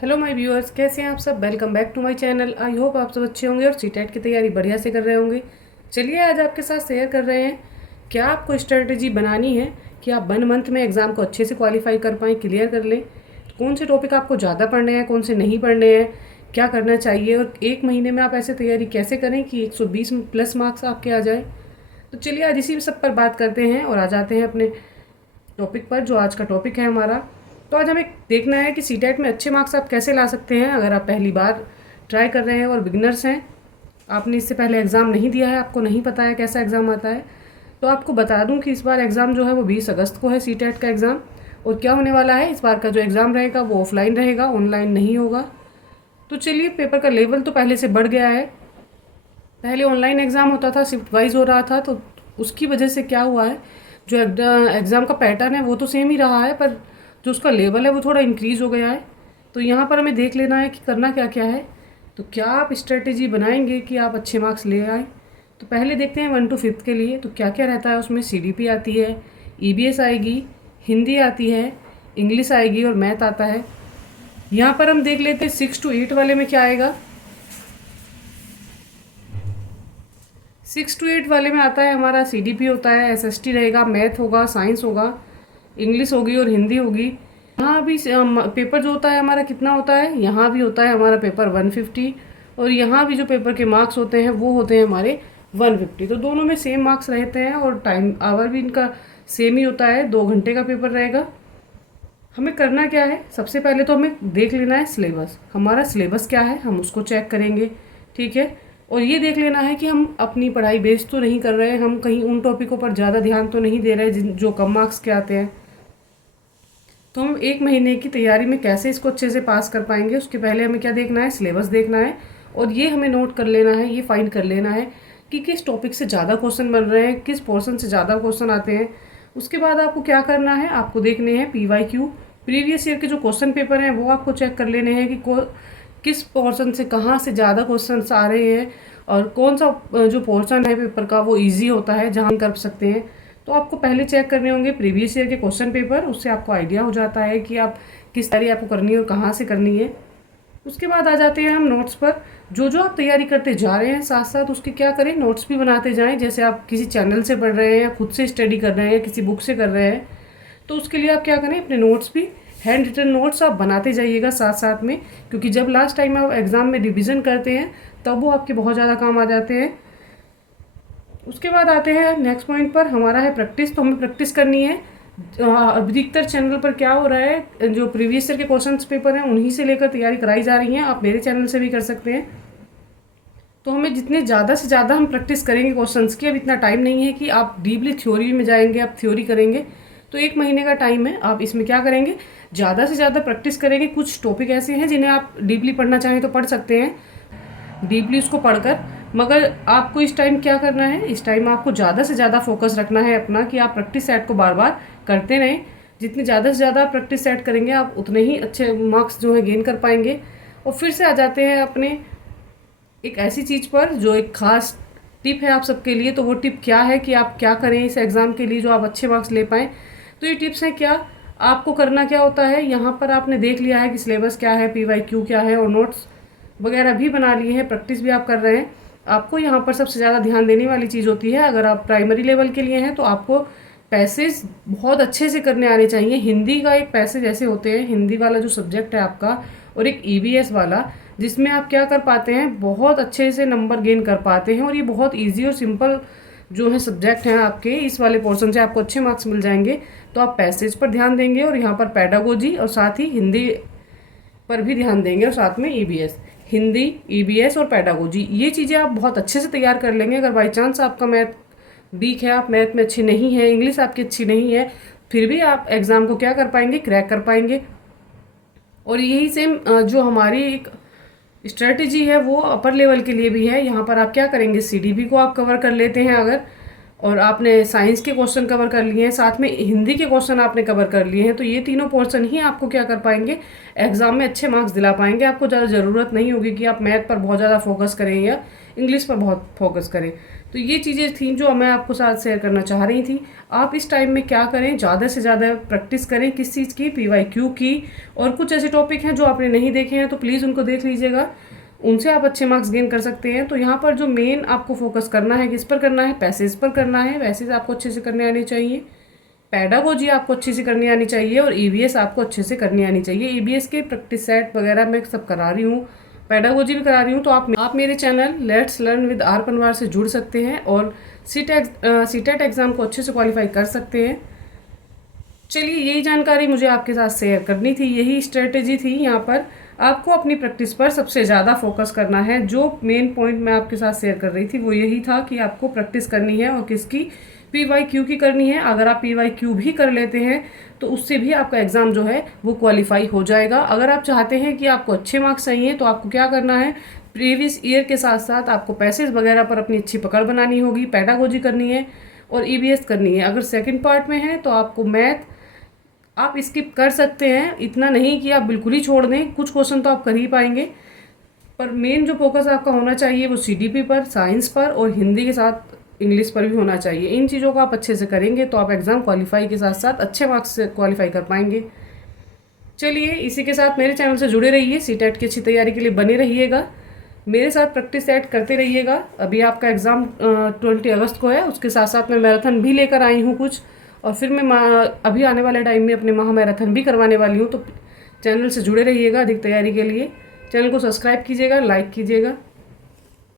Hello my viewers, कैसे हैं आप सब। Welcome back to my channel. I hope आप सब अच्छे होंगे और सीटेट की तैयारी बढ़िया से कर रहे होंगे। चलिए आज आपके साथ शेयर कर रहे हैं क्या आपको स्ट्रेटजी बनानी है कि आप 1 मंथ में एग्ज़ाम को अच्छे से क्वालिफाई कर पाएँ, क्लियर कर लें। तो कौन से टॉपिक आपको ज़्यादा पढ़ने हैं, कौन से नहीं पढ़ने हैं, क्या करना चाहिए और 1 महीने में आप ऐसे तैयारी कैसे करें कि 120+ मार्क्स आपके आ जाए। तो चलिए आज इसी सब पर बात करते हैं और आ जाते हैं अपने टॉपिक पर, जो आज का टॉपिक है हमारा। तो आज हमें देखना है कि सीटेट में अच्छे मार्क्स आप कैसे ला सकते हैं। अगर आप पहली बार ट्राई कर रहे हैं और बिगिनर्स हैं, आपने इससे पहले एग्ज़ाम नहीं दिया है, आपको नहीं पता है कैसा एग्ज़ाम आता है, तो आपको बता दूं कि इस बार एग्ज़ाम जो है वो 20 अगस्त को है, सीटेट का एग्ज़ाम। और क्या होने वाला है, इस बार का जो एग्ज़ाम रहेगा वो ऑफलाइन रहेगा, ऑनलाइन नहीं होगा। तो चलिए, पेपर का लेवल तो पहले से बढ़ गया है। पहले ऑनलाइन एग्ज़ाम होता था, शिफ्ट वाइज हो रहा था, तो उसकी वजह से क्या हुआ है, जो एग्ज़ाम का पैटर्न है वो तो सेम ही रहा है, पर जो उसका लेवल है वो थोड़ा इंक्रीज़ हो गया है। तो यहाँ पर हमें देख लेना है कि करना क्या क्या है। तो क्या आप स्ट्रेटेजी बनाएंगे कि आप अच्छे मार्क्स ले आए। तो पहले देखते हैं 1 to 5 के लिए तो क्या क्या रहता है उसमें। CDP आती है, EBS आएगी, हिंदी आती है, इंग्लिश आएगी और मैथ आता है। यहाँ पर हम देख लेते हैं 6 to 8 वाले में क्या आएगा। 6 to 8 वाले में आता है हमारा CDP होता है, SST रहेगा, मैथ होगा, साइंस होगा, इंग्लिश होगी और हिंदी होगी। यहाँ भी पेपर जो होता है हमारा कितना होता है, यहाँ भी होता है हमारा पेपर 150 और यहाँ भी जो पेपर के मार्क्स होते हैं वो होते हैं हमारे 150। तो दोनों में सेम मार्क्स रहते हैं और टाइम आवर भी इनका सेम ही होता है, 2 घंटे का पेपर रहेगा। हमें करना क्या है, सबसे पहले तो हमें देख लेना है सिलेबस, हमारा सिलेबस क्या है, हम उसको चेक करेंगे, ठीक है। और ये देख लेना है कि हम अपनी पढ़ाई बेस तो नहीं कर रहे हैं, हम कहीं उन टॉपिकों पर ज़्यादा ध्यान तो नहीं दे रहे जो कम मार्क्स के आते हैं। तो हम 1 महीने की तैयारी में कैसे इसको अच्छे से पास कर पाएंगे, उसके पहले हमें क्या देखना है, सिलेबस देखना है। और ये हमें नोट कर लेना है, ये फाइंड कर लेना है कि किस टॉपिक से ज़्यादा क्वेश्चन बन रहे हैं, किस पोर्शन से ज़्यादा क्वेश्चन आते हैं। उसके बाद आपको क्या करना है, आपको देखने हैं PYQ, प्रीवियस ईयर के जो क्वेश्चन पेपर हैं वो आपको चेक कर लेने हैं कि किस पोर्शन से कहाँ से ज़्यादा क्वेश्चन आ रहे हैं और कौन सा जो पोर्शन है पेपर का वो ईजी होता है, जहाँ कर सकते हैं। तो आपको पहले चेक करने होंगे प्रीवियस ईयर के क्वेश्चन पेपर, उससे आपको आइडिया हो जाता है कि आप किस तैयारी आपको करनी है और कहाँ से करनी है। उसके बाद आ जाते हैं हम नोट्स पर। जो जो आप तैयारी करते जा रहे हैं साथ साथ उसके क्या करें, नोट्स भी बनाते जाएं। जैसे आप किसी चैनल से पढ़ रहे हैं या खुद से स्टडी कर रहे हैं या किसी बुक से कर रहे हैं, तो उसके लिए आप क्या करें, अपने नोट्स भी हैंड रिटन नोट्स आप बनाते जाइएगा साथ साथ में, क्योंकि जब लास्ट टाइम आप एग्ज़ाम में रिविज़न करते हैं तब वो आपके बहुत ज़्यादा काम आ जाते हैं। उसके बाद आते हैं नेक्स्ट पॉइंट पर, हमारा है प्रैक्टिस। तो हमें प्रैक्टिस करनी है। अधिकतर चैनल पर क्या हो रहा है, जो प्रीवियस ईयर के क्वेश्चन पेपर हैं उन्हीं से लेकर तैयारी कराई जा रही हैं, आप मेरे चैनल से भी कर सकते हैं। तो हमें जितने ज़्यादा से ज़्यादा हम प्रैक्टिस करेंगे क्वेश्चंस की, अब इतना टाइम नहीं है कि आप डीपली थ्योरी में जाएंगे, आप थ्योरी करेंगे। तो 1 महीने का टाइम है, आप इसमें क्या करेंगे, ज़्यादा से ज़्यादा प्रैक्टिस करेंगे। कुछ टॉपिक ऐसे हैं जिन्हें आप डीपली पढ़ना चाहें तो पढ़ सकते हैं, डीपली उसको पढ़कर। मगर आपको इस टाइम क्या करना है, इस टाइम आपको ज़्यादा से ज़्यादा फोकस रखना है अपना, कि आप प्रैक्टिस सेट को बार बार करते रहें। जितनी ज़्यादा से ज़्यादा प्रैक्टिस सेट करेंगे आप उतने ही अच्छे मार्क्स जो है गेन कर पाएंगे। और फिर से आ जाते हैं अपने एक ऐसी चीज़ पर जो एक ख़ास टिप है आप सबके लिए। तो वो टिप क्या है कि आप क्या करें इस एग्ज़ाम के लिए जो आप अच्छे मार्क्स ले पाएँ। तो ये टिप्स हैं क्या, आपको करना क्या होता है, यहाँ पर आपने देख लिया है कि सिलेबस क्या है, PYQ क्या है और नोट्स वगैरह भी बना लिए हैं, प्रैक्टिस भी आप कर रहे हैं। आपको यहाँ पर सबसे ज़्यादा ध्यान देने वाली चीज़ होती है, अगर आप प्राइमरी लेवल के लिए हैं तो आपको पैसेज बहुत अच्छे से करने आने चाहिए। हिंदी का एक पैसेज ऐसे होते हैं, हिंदी वाला जो सब्जेक्ट है आपका, और एक EBS वाला, जिसमें आप क्या कर पाते हैं, बहुत अच्छे से नंबर गेन कर पाते हैं। और ये बहुत ईजी और सिंपल जो है सब्जेक्ट हैं आपके, इस वाले पोर्शन से आपको अच्छे मार्क्स मिल जाएंगे। तो आप पैसेज पर ध्यान देंगे और यहाँ पर पेडागोजी और साथ ही हिंदी पर भी ध्यान देंगे और साथ में EBS, हिंदी, EBS और पेडागोजी, ये चीज़ें आप बहुत अच्छे से तैयार कर लेंगे। अगर बाई चांस आपका मैथ वीक है, आप मैथ में अच्छी नहीं है, इंग्लिश आपकी अच्छी नहीं है, फिर भी आप एग्ज़ाम को क्या कर पाएंगे, क्रैक कर पाएंगे। और यही सेम जो हमारी एक स्ट्रेटजी है वो अपर लेवल के लिए भी है। यहाँ पर आप क्या करेंगे, CDP को आप कवर कर लेते हैं अगर, और आपने साइंस के क्वेश्चन कवर कर लिए हैं, साथ में हिंदी के क्वेश्चन आपने कवर कर लिए हैं, तो ये तीनों पोर्शन ही आपको क्या कर पाएंगे, एग्जाम में अच्छे मार्क्स दिला पाएंगे। आपको ज़्यादा ज़रूरत नहीं होगी कि आप मैथ पर बहुत ज़्यादा फोकस करें या इंग्लिश पर बहुत फोकस करें। तो ये चीज़ें थी जो मैं आपको साथ शेयर करना चाह रही थी। आप इस टाइम में क्या करें, ज़्यादा से ज़्यादा प्रैक्टिस करें किस चीज़ की, PYQ की। और कुछ ऐसे टॉपिक हैं जो आपने नहीं देखे हैं तो प्लीज़ उनको देख लीजिएगा, उनसे आप अच्छे मार्क्स गेन कर सकते हैं। तो यहाँ पर जो मेन आपको फोकस करना है, किस पर करना है, पैसेज पर करना है। पैसेज आपको अच्छे से करने आने चाहिए, पैडागोजी आपको अच्छे से करनी आनी चाहिए, और EVS आपको अच्छे से करनी आनी चाहिए। EVS के प्रैक्टिस सेट वगैरह मैं सब करा रही हूँ, पैडागोजी भी करा रही हूँ। तो आप मेरे channel let's learn with R Panwar से जुड़ सकते हैं और सीटेट एग्ज़ाम को अच्छे से क्वालिफाई कर सकते हैं। चलिए, यही जानकारी मुझे आपके साथ शेयर करनी थी, यही स्ट्रेटेजी थी। यहाँ पर आपको अपनी प्रैक्टिस पर सबसे ज़्यादा फोकस करना है। जो मेन पॉइंट मैं आपके साथ शेयर कर रही थी वो यही था कि आपको प्रैक्टिस करनी है, और किसकी, PYQ की करनी है। अगर आप PYQ भी कर लेते हैं तो उससे भी आपका एग्ज़ाम जो है वो क्वालिफाई हो जाएगा। अगर आप चाहते हैं कि आपको अच्छे मार्क्स चाहिए तो आपको क्या करना है, प्रीवियस ईयर के साथ साथ आपको पैसेज वगैरह पर अपनी अच्छी पकड़ बनानी होगी, पैडागोजी करनी है और EVS करनी है। अगर सेकंड पार्ट में है तो आपको मैथ आप स्किप कर सकते हैं, इतना नहीं कि आप बिल्कुल ही छोड़ दें, कुछ क्वेश्चन तो आप कर ही पाएंगे। पर मेन जो फोकस आपका होना चाहिए वो CDP पर, साइंस पर और हिंदी के साथ इंग्लिश पर भी होना चाहिए। इन चीज़ों को आप अच्छे से करेंगे तो आप एग्ज़ाम क्वालिफाई के साथ साथ अच्छे मार्क्स से क्वालिफाई कर पाएंगे। चलिए, इसी के साथ मेरे चैनल से जुड़े रहिए, सीटेट की अच्छी तैयारी के लिए बने रहिएगा, मेरे साथ प्रैक्टिस सेट करते रहिएगा। अभी आपका एग्ज़ाम 20 अगस्त को है, उसके साथ साथ मैं मैराथन भी लेकर आई हूँ कुछ, और फिर मैं अभी आने वाले टाइम में अपने महा मैराथन भी करवाने वाली हूँ। तो चैनल से जुड़े रहिएगा अधिक तैयारी के लिए। चैनल को सब्सक्राइब कीजिएगा, लाइक कीजिएगा।